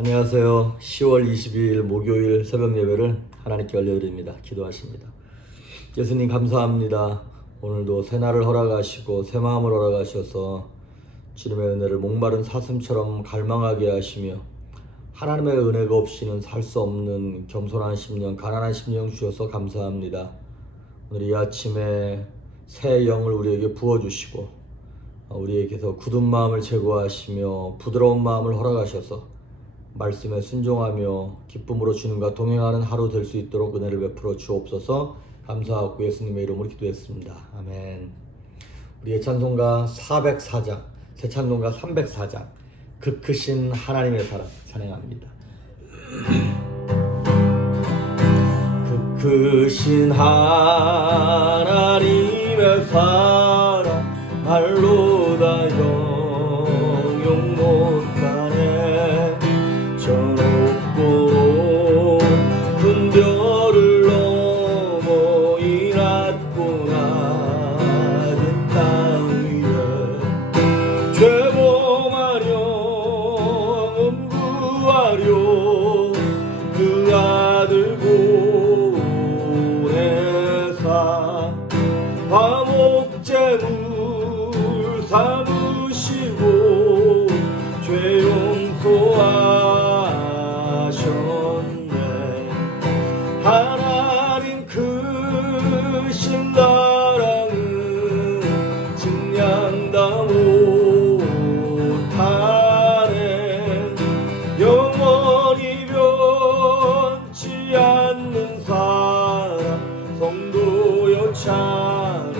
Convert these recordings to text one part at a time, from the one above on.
안녕하세요. 10월 22일 목요일 새벽 예배를 하나님께 올려드립니다. 기도하십니다. 예수님 감사합니다. 오늘도 새날을 허락하시고 새 마음을 허락하셔서 주님의 은혜를 목마른 사슴처럼 갈망하게 하시며 하나님의 은혜가 없이는 살 수 없는 겸손한 심령, 가난한 심령 주셔서 감사합니다. 오늘 이 아침에 새 영을 우리에게 부어주시고 우리에게서 굳은 마음을 제거하시며 부드러운 마음을 허락하셔서 말씀에 순종하며 기쁨으로 주님과 동행하는 하루 될 수 있도록 은혜를 베풀어 주옵소서. 감사하고 예수님의 이름으로 기도했습니다. 아멘. 우리의 찬송가 404장, 새 찬송가 304장, 그 크신 하나님의 사랑 찬양합니다. 그 크신 하나님의 사랑 말로 다 영용 못하네. 저 높고 큰 별을 넘어 이 낮고 낮은 땅 위에 죄범하려 구하려 그 아들 보내사 화목제물 삼으시고 죄 용서하셨네. 하나님 크신 사랑은 증량다 못하네. 영원히 변치 않는 사랑 성도여 찬양하세.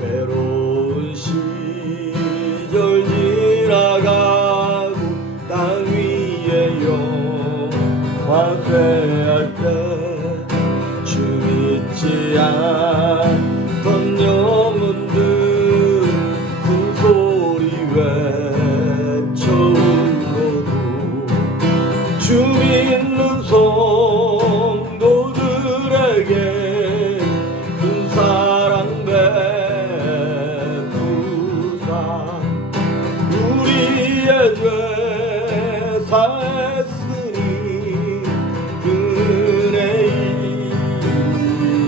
괴로운 시절 지나가고 땅 위에 영화쇠할 때 주 믿지 않던 영혼들 큰 소리 외쳐 울어도 주 믿는 성도들에게 큰 사랑 베푸사 우리의 죄 사했으니 그 은혜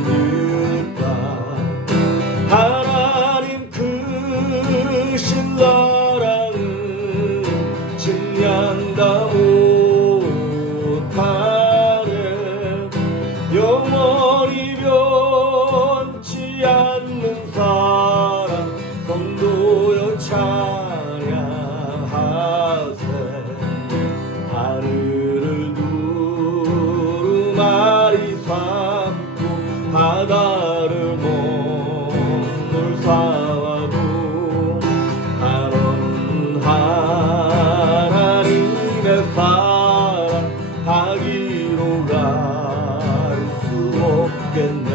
이길까. 하나님 크신 사랑은 증량다 못하네. 영원히 변치 않는 사랑 성도여 찬양하세. 하늘을 두루마리 삼고 바다를 몸을 삼아도 한없는 하나님의 사랑 하기로 갈 수 없겠네.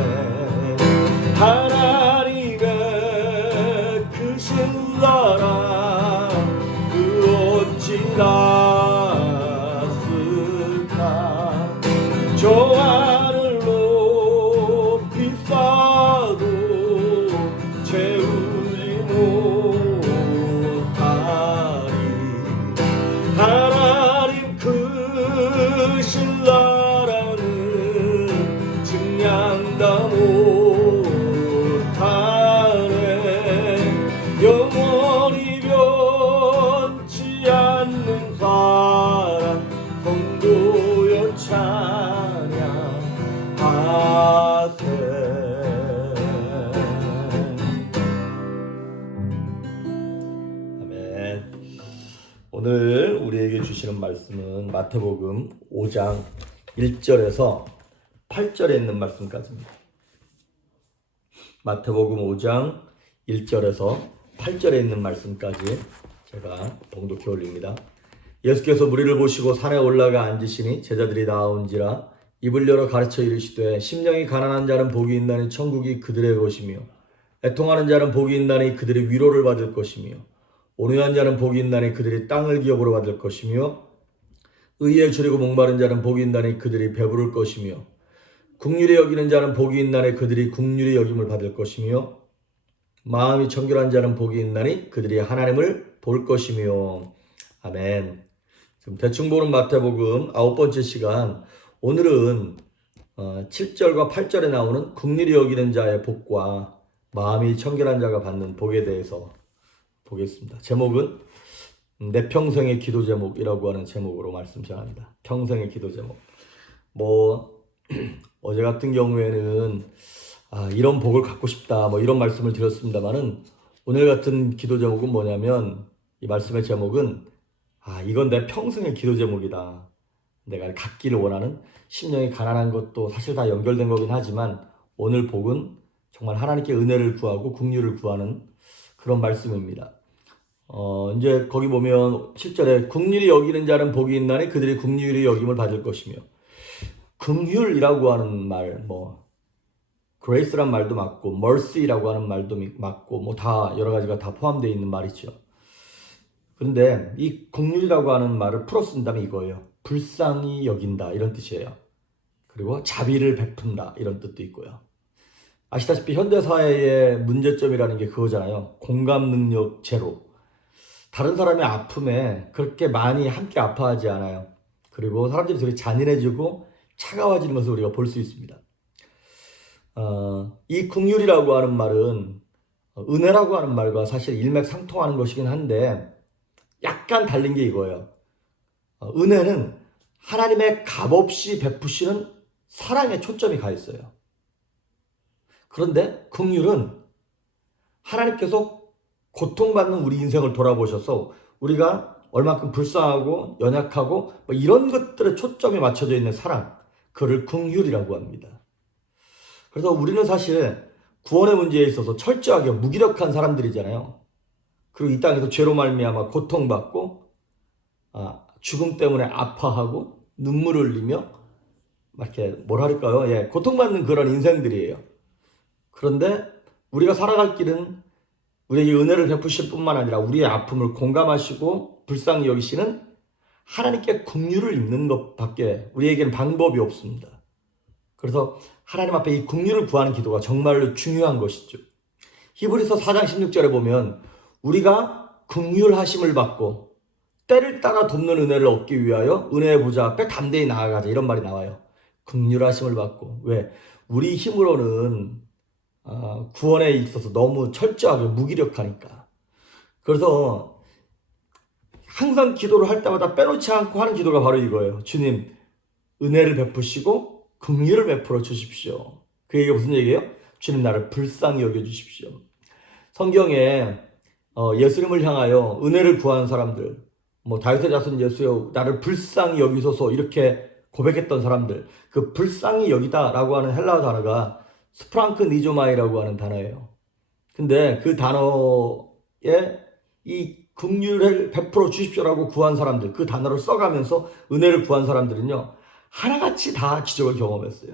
하나님의 크신 사랑 그 어찌 낫을까. 저 하늘 높이 쌓아도 채우지 못하리. 하나님 크신 사랑은 증량다 못하네. 영원히 변치 않는 사랑 성도여 찬양하세. 아멘. 오늘 우리에게 주시는 말씀은 마태복음 5장 1절에서 8절에 있는 말씀까지입니다. 마태복음 5장 1절에서 8절에 있는 말씀까지 제가 봉독해 올립니다. 예수께서 무리를 보시고 산에 올라가 앉으시니 제자들이 나온지라 입을 열어 가르쳐 이르시되 심령이 가난한 자는 복이 있나니 천국이 그들의 것이며 애통하는 자는 복이 있나니 그들이 위로를 받을 것이며 온유한 자는 복이 있나니 그들이 땅을 기업으로 받을 것이며 의에 줄이고 목마른 자는 복이 있나니 그들이 배부를 것이며 긍휼히 여기는 자는 복이 있나니 그들이 긍휼히 여김을 받을 것이며 마음이 청결한 자는 복이 있나니 그들이 하나님을 볼 것이며 아멘. 지금 대충 보는 마태복음 9번째 시간, 오늘은 7절과 8절에 나오는 긍휼히 여기는 자의 복과 마음이 청결한 자가 받는 복에 대해서 보겠습니다. 제목은 내 평생의 기도 제목이라고 하는 제목으로 말씀 전합니다. 평생의 기도 제목. 어제 같은 경우에는 이런 복을 갖고 싶다 이런 말씀을 드렸습니다만은, 오늘 같은 기도 제목은 뭐냐면, 이 말씀의 제목은 이건 내 평생의 기도 제목이다. 내가 갖기를 원하는, 심령이 가난한 것도 사실 다 연결된 거긴 하지만, 오늘 복은 정말 하나님께 은혜를 구하고 긍휼을 구하는 그런 말씀입니다. 이제 거기 보면 7절에 긍휼히 여기는 자는 복이 있나니 그들이 긍휼히 여김을 받을 것이며, 긍휼이라고 하는 말, grace란 말도 맞고 mercy라고 하는 말도 맞고 다 여러 가지가 다 포함되어 있는 말이죠. 그런데 이 긍휼이라고 하는 말을 풀어 쓴다면 이거예요. 불쌍히 여긴다, 이런 뜻이에요. 그리고 자비를 베푼다, 이런 뜻도 있고요. 아시다시피 현대사회의 문제점이라는 게 그거잖아요. 공감 능력 제로. 다른 사람의 아픔에 그렇게 많이 함께 아파하지 않아요. 그리고 사람들이 되게 잔인해지고 차가워지는 것을 우리가 볼 수 있습니다. 이 긍휼이라고 하는 말은 은혜라고 하는 말과 사실 일맥상통하는 것이긴 한데, 약간 달린 게 이거예요. 은혜는 하나님의 값없이 베푸시는 사랑에 초점이 가 있어요. 그런데 긍휼은 하나님께서 고통받는 우리 인생을 돌아보셔서 우리가 얼마큼 불쌍하고 연약하고 이런 것들에 초점이 맞춰져 있는 사랑, 그를 긍휼이라고 합니다. 그래서 우리는 사실 구원의 문제에 있어서 철저하게 무기력한 사람들이잖아요. 그리고 이 땅에서 죄로 말미암아 고통받고 죽음 때문에 아파하고 눈물을 흘리며 이렇게 뭐랄까요? 고통받는 그런 인생들이에요. 그런데 우리가 살아갈 길은 우리에게 은혜를 베푸실 뿐만 아니라 우리의 아픔을 공감하시고 불쌍히 여기시는 하나님께 긍휼을 입는 것밖에 우리에게는 방법이 없습니다. 그래서 하나님 앞에 이 긍휼을 구하는 기도가 정말로 중요한 것이죠. 히브리서 4장 16절에 보면 우리가 긍휼하심을 받고 때를 따라 돕는 은혜를 얻기 위하여 은혜의 보좌 앞에 담대히 나아가자, 이런 말이 나와요. 긍휼하심을 받고. 왜? 우리 힘으로는 구원에 있어서 너무 철저하게 무기력하니까. 그래서 항상 기도를 할 때마다 빼놓지 않고 하는 기도가 바로 이거예요. 주님, 은혜를 베푸시고 긍휼을 베풀어 주십시오. 그 얘기가 무슨 얘기예요? 주님, 나를 불쌍히 여겨 주십시오. 성경에 예수님을 향하여 은혜를 구하는 사람들, 다윗의 자손 예수여 나를 불쌍히 여기소서, 이렇게 고백했던 사람들, 그 불쌍히 여기다라고 하는 헬라어 단어가 스프랑크 니조마이라고 하는 단어예요. 근데 그 단어에 이 긍휼을 베풀어 주십시오라고 구한 사람들, 그 단어를 써가면서 은혜를 구한 사람들은요, 하나같이 다 기적을 경험했어요.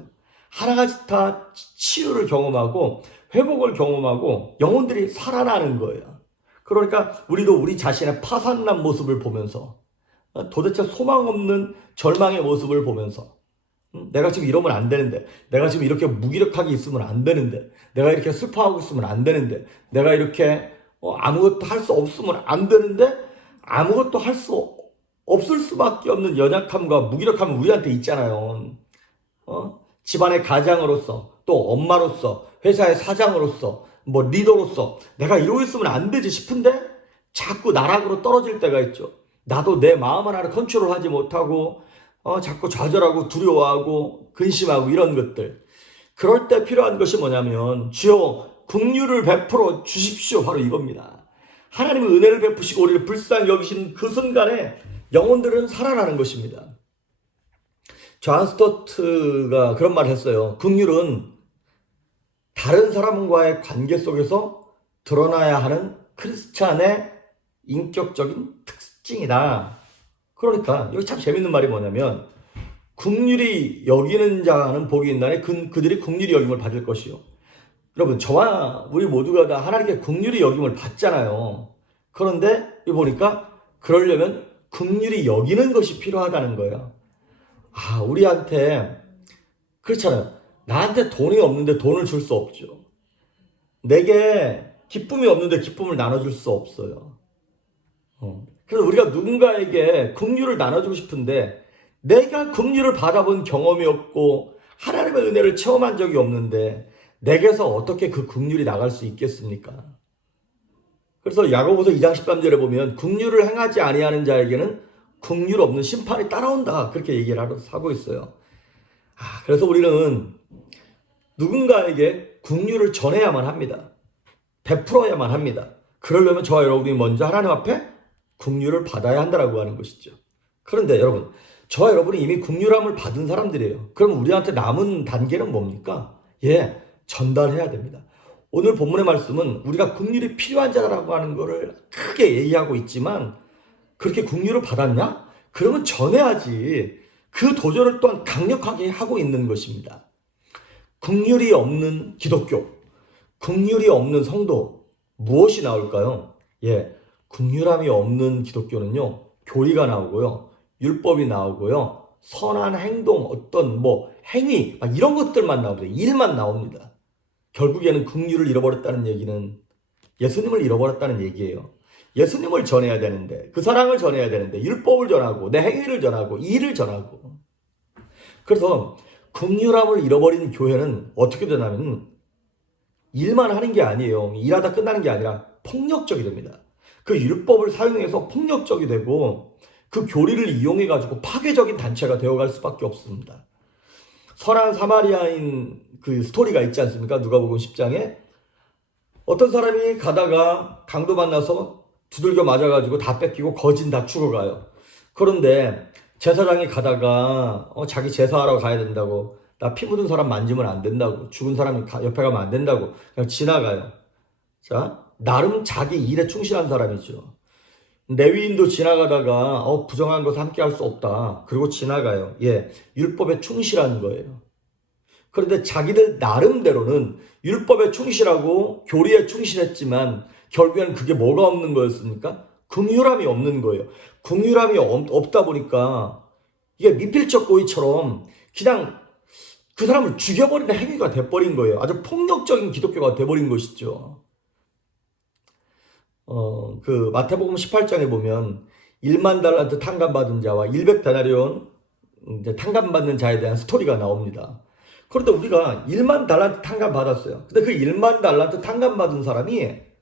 하나같이 다 치유를 경험하고 회복을 경험하고 영혼들이 살아나는 거예요. 그러니까 우리도 우리 자신의 파산난 모습을 보면서, 도대체 소망 없는 절망의 모습을 보면서, 내가 지금 이러면 안 되는데, 내가 지금 이렇게 무기력하게 있으면 안 되는데, 내가 이렇게 슬퍼하고 있으면 안 되는데, 내가 이렇게 아무것도 할 수 없으면 안 되는데, 아무것도 할 수 없을 수밖에 없는 연약함과 무기력함은 우리한테 있잖아요. 집안의 가장으로서, 또 엄마로서, 회사의 사장으로서, 리더로서 내가 이러고 있으면 안 되지 싶은데 자꾸 나락으로 떨어질 때가 있죠. 나도 내 마음 하나를 컨트롤하지 못하고 자꾸 좌절하고 두려워하고 근심하고 이런 것들. 그럴 때 필요한 것이 뭐냐면, 주여 긍휼을 베풀어 주십시오, 바로 이겁니다. 하나님의 은혜를 베푸시고 우리를 불쌍히 여기시는 그 순간에 영혼들은 살아나는 것입니다. 존 스토트가 그런 말을 했어요. 긍휼은 다른 사람과의 관계 속에서 드러나야 하는 크리스찬의 인격적인 특징이다. 그러니까 여기 참 재밌는 말이 뭐냐면, 긍휼히 여기는 자는 복이 있나니 그들이 긍휼히 여김을 받을 것이요. 여러분, 저와 우리 모두가 다 하나님께 긍휼히 여김을 받잖아요. 그런데 여기 보니까 그러려면 긍휼히 여기는 것이 필요하다는 거예요. 우리한테 그렇잖아요. 나한테 돈이 없는데 돈을 줄 수 없죠. 내게 기쁨이 없는데 기쁨을 나눠줄 수 없어요. 그래서 우리가 누군가에게 긍휼을 나눠주고 싶은데 내가 긍휼을 받아본 경험이 없고 하나님의 은혜를 체험한 적이 없는데 내게서 어떻게 그 긍휼이 나갈 수 있겠습니까? 그래서 야고보서 2장 13절에 보면 긍휼을 행하지 아니하는 자에게는 긍휼 없는 심판이 따라온다, 그렇게 얘기를 하고 있어요. 그래서 우리는 누군가에게 긍휼을 전해야만 합니다. 베풀어야만 합니다. 그러려면 저와 여러분이 먼저 하나님 앞에 긍휼을 받아야 한다라고 하는 것이죠. 그런데 여러분, 저와 여러분이 이미 긍휼함을 받은 사람들이에요. 그럼 우리한테 남은 단계는 뭡니까? 전달해야 됩니다. 오늘 본문의 말씀은 우리가 긍휼이 필요한 자라고 하는 것을 크게 얘기하고 있지만 그렇게 긍휼을 받았냐? 그러면 전해야지. 그 도전을 또한 강력하게 하고 있는 것입니다. 긍휼이 없는 기독교, 긍휼이 없는 성도, 무엇이 나올까요? 긍휼함이 없는 기독교는요, 교리가 나오고요, 율법이 나오고요, 선한 행동, 어떤 행위, 이런 것들만 나오고요. 일만 나옵니다. 결국에는 긍휼을 잃어버렸다는 얘기는 예수님을 잃어버렸다는 얘기예요. 예수님을 전해야 되는데, 그 사랑을 전해야 되는데, 율법을 전하고, 내 행위를 전하고, 일을 전하고. 그래서 긍휼함을 잃어버린 교회는 어떻게 되냐면 일만 하는 게 아니에요. 일하다 끝나는 게 아니라 폭력적이 됩니다. 그 율법을 사용해서 폭력적이 되고 그 교리를 이용해가지고 파괴적인 단체가 되어갈 수밖에 없습니다. 선한 사마리아인 그 스토리가 있지 않습니까? 누가복음 10장에 어떤 사람이 가다가 강도 만나서 두들겨 맞아가지고 다 뺏기고 거진 다 죽어가요. 그런데 제사장이 가다가 자기 제사하러 가야 된다고, 나 피 묻은 사람 만지면 안 된다고, 죽은 사람이 옆에 가면 안 된다고 그냥 지나가요. 자, 나름 자기 일에 충실한 사람이죠. 레위인도 지나가다가 부정한 것을 함께 할 수 없다, 그리고 지나가요. 율법에 충실한 거예요. 그런데 자기들 나름대로는 율법에 충실하고 교리에 충실했지만 결국에는 그게 뭐가 없는 거였습니까? 긍휼함이 없는 거예요. 긍휼함이 없다 보니까 이게 미필적 고의처럼 그냥 그 사람을 죽여버리는 행위가 돼버린 거예요. 아주 폭력적인 기독교가 돼버린 것이죠. 그 마태복음 18장에 보면 1만 달란트 탕감받은 자와 100데나리온 탕감받는 자에 대한 스토리가 나옵니다. 그런데 우리가 1만 달란트 탕감받았어요. 근데 그 1만 달란트 탕감받은 사람이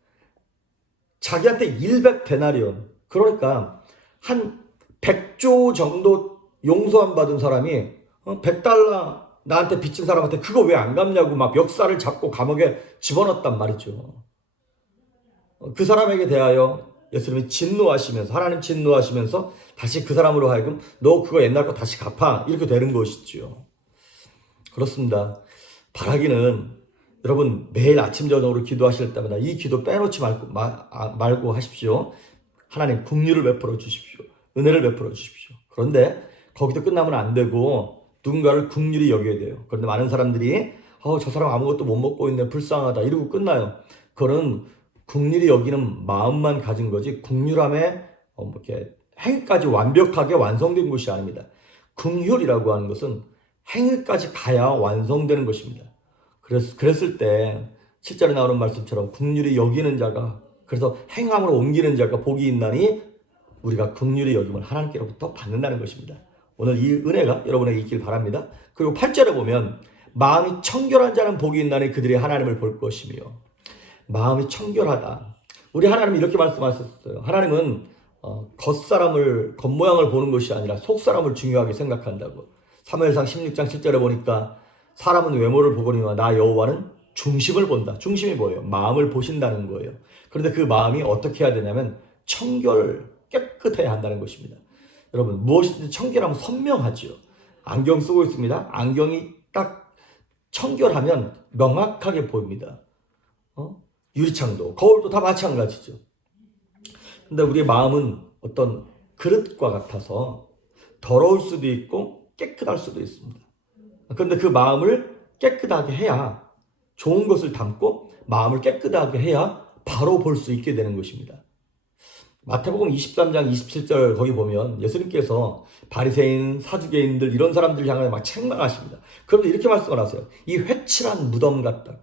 자기한테 100데나리온, 그러니까 한 100조 정도 용서함 받은 사람이 100달러 나한테 빚진 사람한테 그거 왜 안 갚냐고 막 멱살을 잡고 감옥에 집어넣었단 말이죠. 그 사람에게 대하여 예수님이 진노하시면서, 하나님 진노하시면서 다시 그 사람으로 하여금 너 그거 옛날 거 다시 갚아, 이렇게 되는 것이죠. 그렇습니다. 바라기는 여러분 매일 아침 저녁으로 기도하실 때마다 이 기도 빼놓지 말고 하십시오. 하나님 긍휼을 베풀어 주십시오. 은혜를 베풀어 주십시오. 그런데 거기서 끝나면 안 되고 누군가를 긍휼히 여겨야 돼요. 그런데 많은 사람들이 저 사람 아무것도 못 먹고 있네, 불쌍하다, 이러고 끝나요. 그거는 긍휼히 여기는 마음만 가진 거지 긍휼함의 이렇게 행위까지 완벽하게 완성된 것이 아닙니다. 긍휼이라고 하는 것은 행위까지 가야 완성되는 것입니다. 그랬을 때 7절에 나오는 말씀처럼 긍휼히 여기는 자가, 그래서 행함으로 옮기는 자가 복이 있나니 우리가 긍휼히 여김을 하나님께로부터 받는다는 것입니다. 오늘 이 은혜가 여러분에게 있길 바랍니다. 그리고 8절에 보면 마음이 청결한 자는 복이 있나니 그들이 하나님을 볼 것이며, 마음이 청결하다. 우리 하나님이 이렇게 말씀하셨어요. 하나님은 겉모양을 보는 것이 아니라 속사람을 중요하게 생각한다고. 사무엘상 16장 7절에 보니까 사람은 외모를 보거니와 나 여호와는 중심을 본다. 중심이 뭐예요? 마음을 보신다는 거예요. 그런데 그 마음이 어떻게 해야 되냐면 깨끗해야 한다는 것입니다. 여러분, 무엇이든지 청결하면 선명하죠. 안경 쓰고 있습니다. 안경이 딱 청결하면 명확하게 보입니다. 유리창도, 거울도 다 마찬가지죠. 근데 우리의 마음은 어떤 그릇과 같아서 더러울 수도 있고 깨끗할 수도 있습니다. 그런데 그 마음을 깨끗하게 해야, 좋은 것을 담고 마음을 깨끗하게 해야 바로 볼 수 있게 되는 것입니다. 마태복음 23장 27절 거기 보면 예수님께서 바리새인, 사두개인들 이런 사람들 향해 막 책망하십니다. 그런데 이렇게 말씀을 하세요. 이 회칠한 무덤 같다고.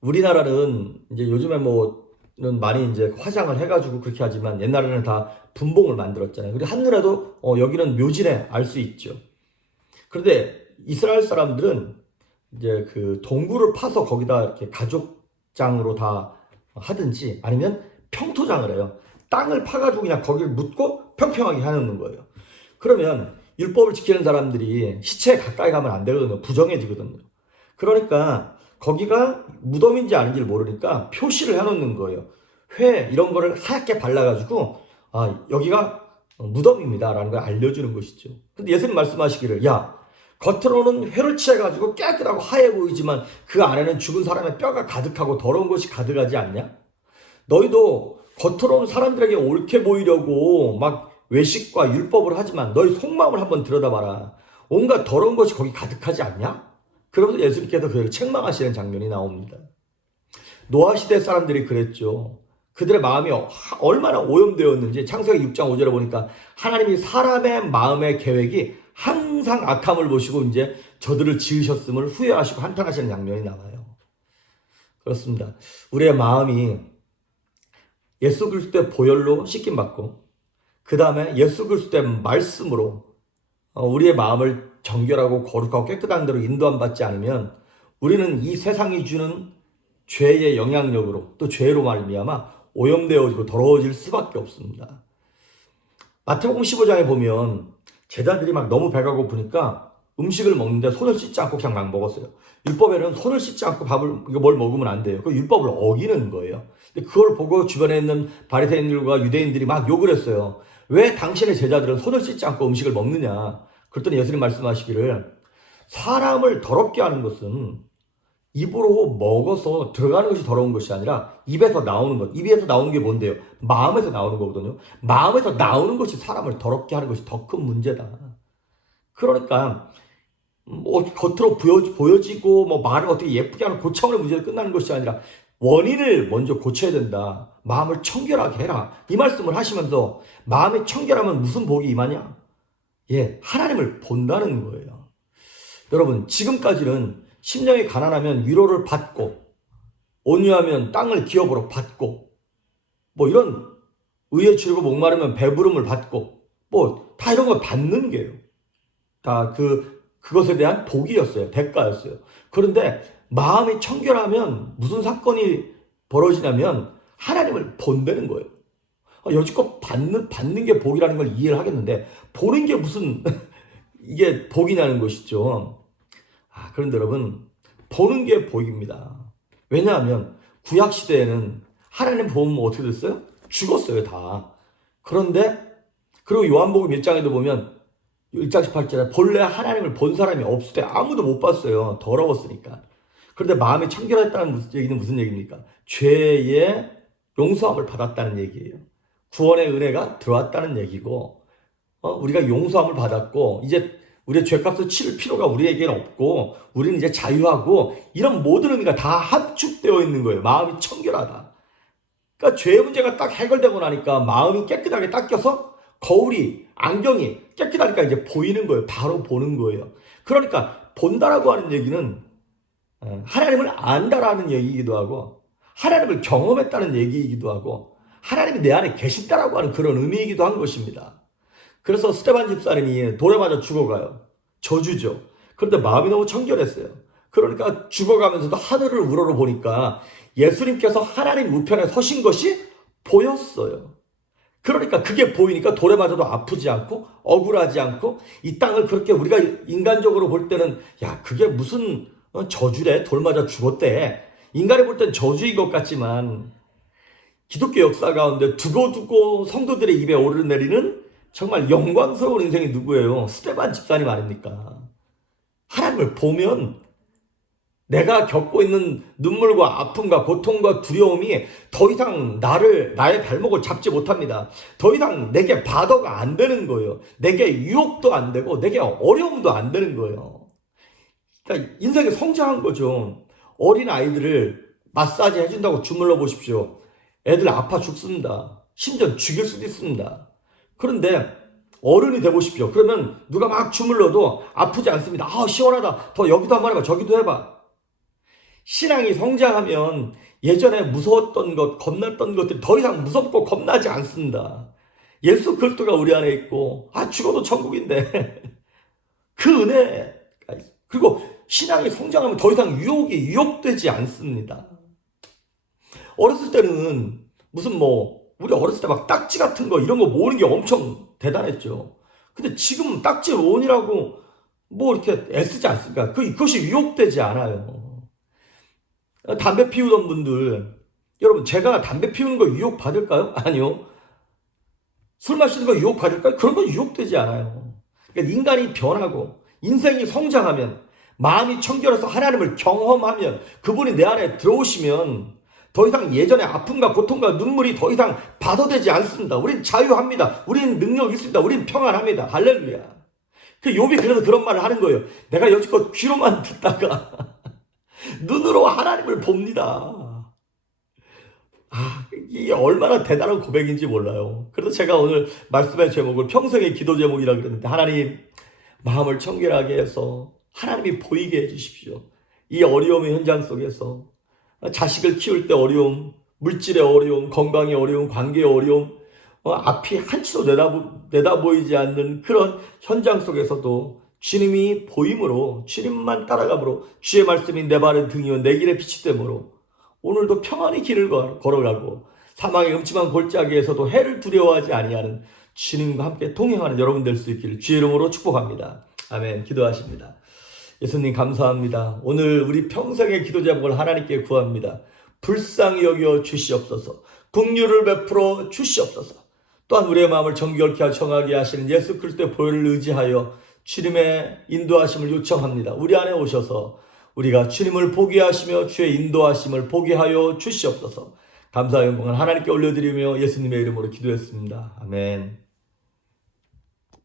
우리나라는 이제 요즘에 많이 이제 화장을 해가지고 그렇게 하지만 옛날에는 다 분봉을 만들었잖아요. 그리고 한눈에도 여기는 묘지네 알 수 있죠. 그런데 이스라엘 사람들은 이제 그 동굴을 파서 거기다 이렇게 가족장으로 다 하든지 아니면 평토장을 해요. 땅을 파가지고 그냥 거기를 묻고 평평하게 해놓는 거예요. 그러면 율법을 지키는 사람들이 시체에 가까이 가면 안 되거든요. 부정해지거든요. 그러니까 거기가 무덤인지 아닌지를 모르니까 표시를 해놓는 거예요. 회 이런 거를 하얗게 발라가지고 여기가 무덤입니다 라는 걸 알려주는 것이죠. 근데 예수님 말씀하시기를 야 겉으로는 회를 취해가지고 깨끗하고 하얘 보이지만 그 안에는 죽은 사람의 뼈가 가득하고 더러운 것이 가득하지 않냐? 너희도 겉으로는 사람들에게 옳게 보이려고 막 외식과 율법을 하지만 너희 속마음을 한번 들여다봐라. 온갖 더러운 것이 거기 가득하지 않냐? 그러면서 예수님께서 그를 책망하시는 장면이 나옵니다. 노아 시대 사람들이 그랬죠. 그들의 마음이 얼마나 오염되었는지 창세기 6장 5절에 보니까 하나님이 사람의 마음의 계획이 항상 악함을 보시고 이제 저들을 지으셨음을 후회하시고 한탄하시는 장면이 나와요. 그렇습니다. 우리의 마음이 예수 그리스도의 보혈로 씻김 받고 그 다음에 예수 그리스도의 말씀으로 우리의 마음을 정결하고 거룩하고 깨끗한 대로 인도함 받지 않으면 우리는 이 세상이 주는 죄의 영향력으로 또 죄로 말미암아 오염되어지고 더러워질 수밖에 없습니다. 마태복음 15장에 보면 제자들이 막 너무 배가 고프니까 음식을 먹는데 손을 씻지 않고 그냥 막 먹었어요. 율법에는 손을 씻지 않고 뭘 먹으면 안 돼요. 그 율법을 어기는 거예요. 근데 그걸 보고 주변에 있는 바리새인들과 유대인들이 막 욕을 했어요. 왜 당신의 제자들은 손을 씻지 않고 음식을 먹느냐? 그랬더니 예수님 말씀하시기를 사람을 더럽게 하는 것은 입으로 먹어서 들어가는 것이 더러운 것이 아니라 입에서 나오는 것. 입에서 나오는 게 뭔데요? 마음에서 나오는 거거든요. 마음에서 나오는 것이 사람을 더럽게 하는 것이 더 큰 문제다. 그러니까 겉으로 보여지고 말을 어떻게 예쁘게 하는 그 차원의 문제로 끝나는 것이 아니라 원인을 먼저 고쳐야 된다. 마음을 청결하게 해라. 이 말씀을 하시면서 마음이 청결하면 무슨 복이 임하냐? 하나님을 본다는 거예요. 여러분, 지금까지는 심령이 가난하면 위로를 받고 온유하면 땅을 기업으로 받고 이런 의에 주르고 목마르면 배부름을 받고 다 이런 걸 받는 게요. 다 그것에 대한 복이었어요. 대가였어요. 그런데 마음이 청결하면 무슨 사건이 벌어지냐면 하나님을 본다는 거예요. 여지껏 받는 게 복이라는 걸 이해를 하겠는데 보는 게 무슨 이게 복이냐는 것이죠. 그런데 여러분 보는 게 복입니다. 왜냐하면 구약 시대에는 하나님 보면 어떻게 됐어요? 죽었어요 다. 그런데 그리고 요한복음 1장에도 보면 1장 18절에 본래 하나님을 본 사람이 없을 때 아무도 못 봤어요. 더러웠으니까. 그런데 마음이 청결했다는 얘기는 무슨 얘기입니까? 죄의 용서함을 받았다는 얘기예요. 구원의 은혜가 들어왔다는 얘기고 우리가 용서함을 받았고 이제 우리의 죄값을 치를 필요가 우리에게는 없고 우리는 이제 자유하고 이런 모든 의미가 다 함축되어 있는 거예요. 마음이 청결하다. 그러니까 죄의 문제가 딱 해결되고 나니까 마음이 깨끗하게 닦여서 거울이 안경이 깨끗하니까 이제 보이는 거예요. 바로 보는 거예요. 그러니까 본다라고 하는 얘기는 하나님을 안다라는 얘기이기도 하고 하나님을 경험했다는 얘기이기도 하고 하나님이 내 안에 계신다라고 하는 그런 의미이기도 한 것입니다. 그래서 스데반 집사님이 돌에 맞아 죽어가요. 저주죠. 그런데 마음이 너무 청결했어요. 그러니까 죽어가면서도 하늘을 우러러보니까 예수님께서 하나님 우편에 서신 것이 보였어요. 그러니까 그게 보이니까 돌에 맞아도 아프지 않고 억울하지 않고 이 땅을 그렇게 우리가 인간적으로 볼 때는 그게 무슨 저주래? 돌 맞아 죽었대. 인간이 볼 땐 저주인 것 같지만 기독교 역사 가운데 두고두고 성도들의 입에 오르내리는 정말 영광스러운 인생이 누구예요? 스데반 집사님 아닙니까? 하나님을 보면 내가 겪고 있는 눈물과 아픔과 고통과 두려움이 더 이상 나의 발목을 잡지 못합니다. 더 이상 내게 바더가 안 되는 거예요. 내게 유혹도 안 되고 내게 어려움도 안 되는 거예요. 그러니까 인생이 성장한 거죠. 어린 아이들을 마사지 해준다고 주물러 보십시오. 애들 아파 죽습니다. 심지어 죽일 수도 있습니다. 그런데 어른이 되보십시오. 그러면 누가 막 주물러도 아프지 않습니다. 시원하다. 더 여기도 한번 해봐. 저기도 해봐. 신앙이 성장하면 예전에 무서웠던 것, 겁났던 것들이 더 이상 무섭고 겁나지 않습니다. 예수 그리스도가 우리 안에 있고, 죽어도 천국인데 그 은혜가 있어요. 그리고 신앙이 성장하면 더 이상 유혹되지 않습니다. 어렸을 때는 무슨 우리 어렸을 때 막 딱지 같은 거 이런 거 모으는 게 엄청 대단했죠. 근데 지금 딱지 모으느라고 이렇게 애쓰지 않습니까? 그것이 유혹되지 않아요. 담배 피우던 분들, 여러분, 제가 담배 피우는 거 유혹 받을까요? 아니요. 술 마시는 거 유혹 받을까요? 그런 건 유혹되지 않아요. 그러니까 인간이 변하고 인생이 성장하면, 마음이 청결해서 하나님을 경험하면, 그분이 내 안에 들어오시면 더 이상 예전의 아픔과 고통과 눈물이 더 이상 받아되지 않습니다. 우린 자유합니다. 우린 능력이 있습니다. 우린 평안합니다. 할렐루야. 그 욥이 그래서 그런 말을 하는 거예요. 내가 여지껏 귀로만 듣다가 눈으로 하나님을 봅니다. 이게 얼마나 대단한 고백인지 몰라요. 그래서 제가 오늘 말씀의 제목을 평생의 기도 제목이라 그랬는데, 하나님, 마음을 청결하게 해서 하나님이 보이게 해주십시오. 이 어려움의 현장 속에서 자식을 키울 때 어려움, 물질의 어려움, 건강의 어려움, 관계의 어려움, 앞이 한치도 내다보이지 않는 그런 현장 속에서도 주님이 보임으로, 주님만 따라감으로, 주의 말씀이 내 발의 등이요 내 길의 빛이 되므로 오늘도 평안히 길을 걸어가고 사망의 음침한 골짜기에서도 해를 두려워하지 아니하는 주님과 함께 동행하는 여러분 될 수 있기를 주의 이름으로 축복합니다. 아멘. 기도하십니다. 예수님 감사합니다. 오늘 우리 평생의 기도 제목을 하나님께 구합니다. 불쌍히 여겨 주시옵소서. 긍휼을 베풀어 주시옵소서. 또한 우리의 마음을 정결케 청하게 하시는 예수 그리스도의 보혈을 의지하여 주님의 인도하심을 요청합니다. 우리 안에 오셔서 우리가 주님을 보게 하시며 주의 인도하심을 보게 하여 주시옵소서. 감사와 영광을 하나님께 올려드리며 예수님의 이름으로 기도했습니다. 아멘.